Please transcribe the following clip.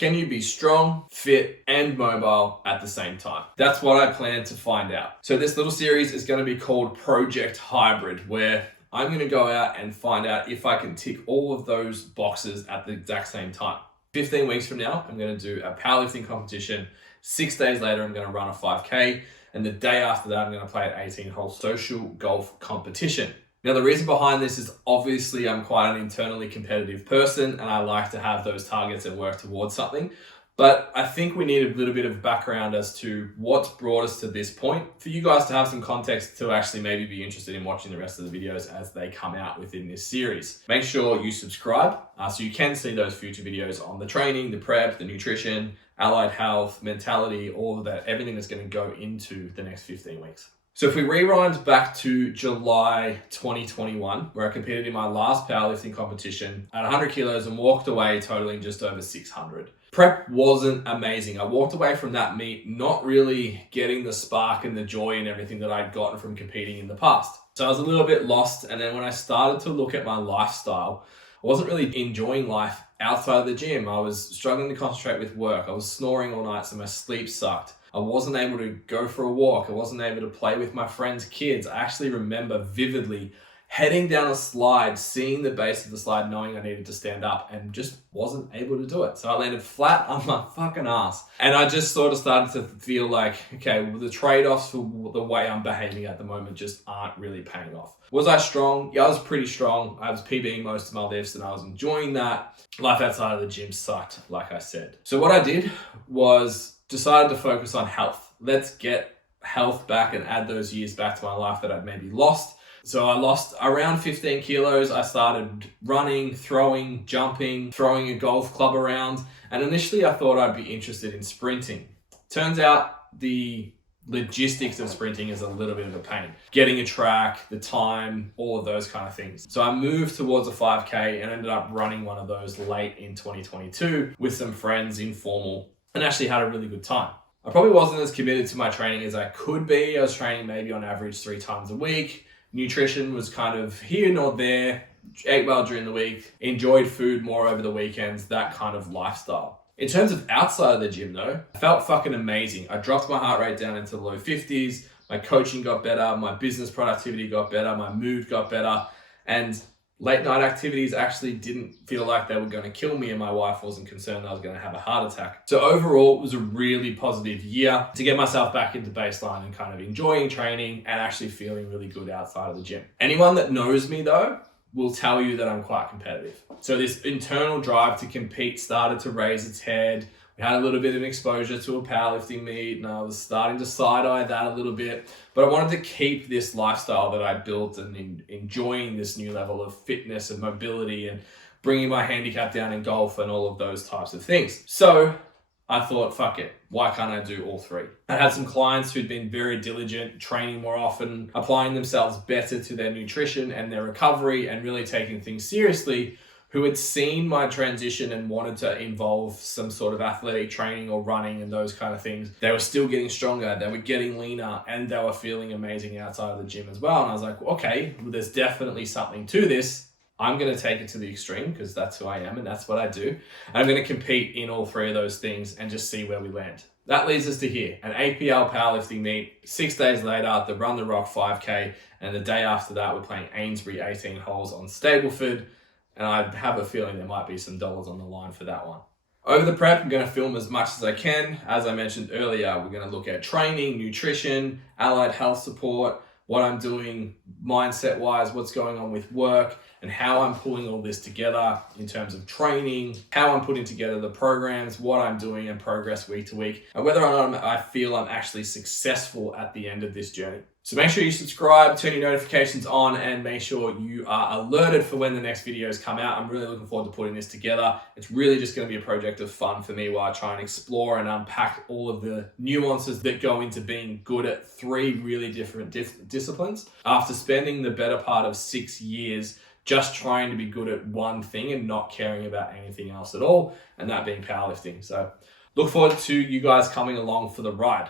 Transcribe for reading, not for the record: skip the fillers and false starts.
Can you be strong, fit, and mobile at the same time? That's what I plan to find out. So this little series is going to be called Project Hybrid, where I'm going to go out and find out if I can tick all of those boxes at the exact same time. 15 weeks from now, I'm going to do a powerlifting competition. 6 days later, I'm going to run a 5K. And the day after that, I'm going to play an 18-hole social golf competition. Now, the reason behind this is obviously I'm quite an internally competitive person and I like to have those targets and work towards something. But I think we need a little bit of background as to what's brought us to this point for you guys to have some context to actually maybe be interested in watching the rest of the videos as they come out within this series. Make sure you subscribe so you can see those future videos on the training, the prep, the nutrition, allied health, mentality, all of that, everything that's going to go into the next 15 weeks. So if we rewind back to July 2021, where I competed in my last powerlifting competition at 100 kilos and walked away totaling just over 600. Prep wasn't amazing. I walked away from that meet not really getting the spark and the joy and everything that I'd gotten from competing in the past. So I was a little bit lost. And then when I started to look at my lifestyle, I wasn't really enjoying life outside of the gym. I was struggling to concentrate with work. I was snoring all night, so my sleep sucked. I wasn't able to go for a walk. I wasn't able to play with my friends' kids. I actually remember vividly heading down a slide, seeing the base of the slide, knowing I needed to stand up and just wasn't able to do it. So I landed flat on my fucking ass. And I just sort of started to feel like, okay, well, the trade-offs for the way I'm behaving at the moment just aren't really paying off. Was I strong? Yeah, I was pretty strong. I was PBing most of my lifts and I was enjoying that. Life outside of the gym sucked, like I said. So what I did was decided to focus on health. Let's get health back and add those years back to my life that I'd maybe lost. So I lost around 15 kilos. I started running, throwing, jumping, throwing a golf club around. And initially I thought I'd be interested in sprinting. Turns out the logistics of sprinting is a little bit of a pain. Getting a track, the time, all of those kind of things. So I moved towards a 5K and ended up running one of those late in 2022 with some friends, informal, and actually had a really good time. I probably wasn't as committed to my training as I could be. I was training maybe on average 3 times a week. Nutrition was kind of here nor there. Ate well during the week, enjoyed food more over the weekends, that kind of lifestyle. In terms of outside of the gym though, I felt fucking amazing. I dropped my heart rate down into the low 50s. My coaching got better. My business productivity got better. My mood got better. And late night activities actually didn't feel like they were going to kill me, and my wife wasn't concerned I was going to have a heart attack. So overall, it was a really positive year to get myself back into baseline and kind of enjoying training and actually feeling really good outside of the gym. Anyone that knows me though will tell you that I'm quite competitive. So this internal drive to compete started to raise its head. We had a little bit of exposure to a powerlifting meet and I was starting to side-eye that a little bit, but I wanted to keep this lifestyle that I built and enjoying this new level of fitness and mobility and bringing my handicap down in golf and all of those types of things. So I thought, fuck it, why can't I do all three? I had some clients who'd been very diligent, training more often, applying themselves better to their nutrition and their recovery and really taking things seriously, who had seen my transition and wanted to involve some sort of athletic training or running and those kind of things. They were still getting stronger, they were getting leaner, and they were feeling amazing outside of the gym as well. And I was like, okay, well, there's definitely something to this. I'm going to take it to the extreme because that's who I am and that's what I do. And I'm going to compete in all three of those things and just see where we land. That leads us to here, an APL powerlifting meet. 6 days later, the Run the Rock 5K. And the day after that, we're playing Ainsbury 18 holes on Stableford. And I have a feeling there might be some dollars on the line for that one. Over the prep, I'm going to film as much as I can. As I mentioned earlier, we're going to look at training, nutrition, allied health support, what I'm doing mindset-wise, what's going on with work, and how I'm pulling all this together in terms of training, how I'm putting together the programs, what I'm doing and progress week to week, and whether or not I feel I'm actually successful at the end of this journey. So make sure you subscribe, turn your notifications on, and make sure you are alerted for when the next videos come out. I'm really looking forward to putting this together. It's really just going to be a project of fun for me while I try and explore and unpack all of the nuances that go into being good at 3 really different disciplines. After spending the better part of 6 years just trying to be good at one thing and not caring about anything else at all, and that being powerlifting. So look forward to you guys coming along for the ride.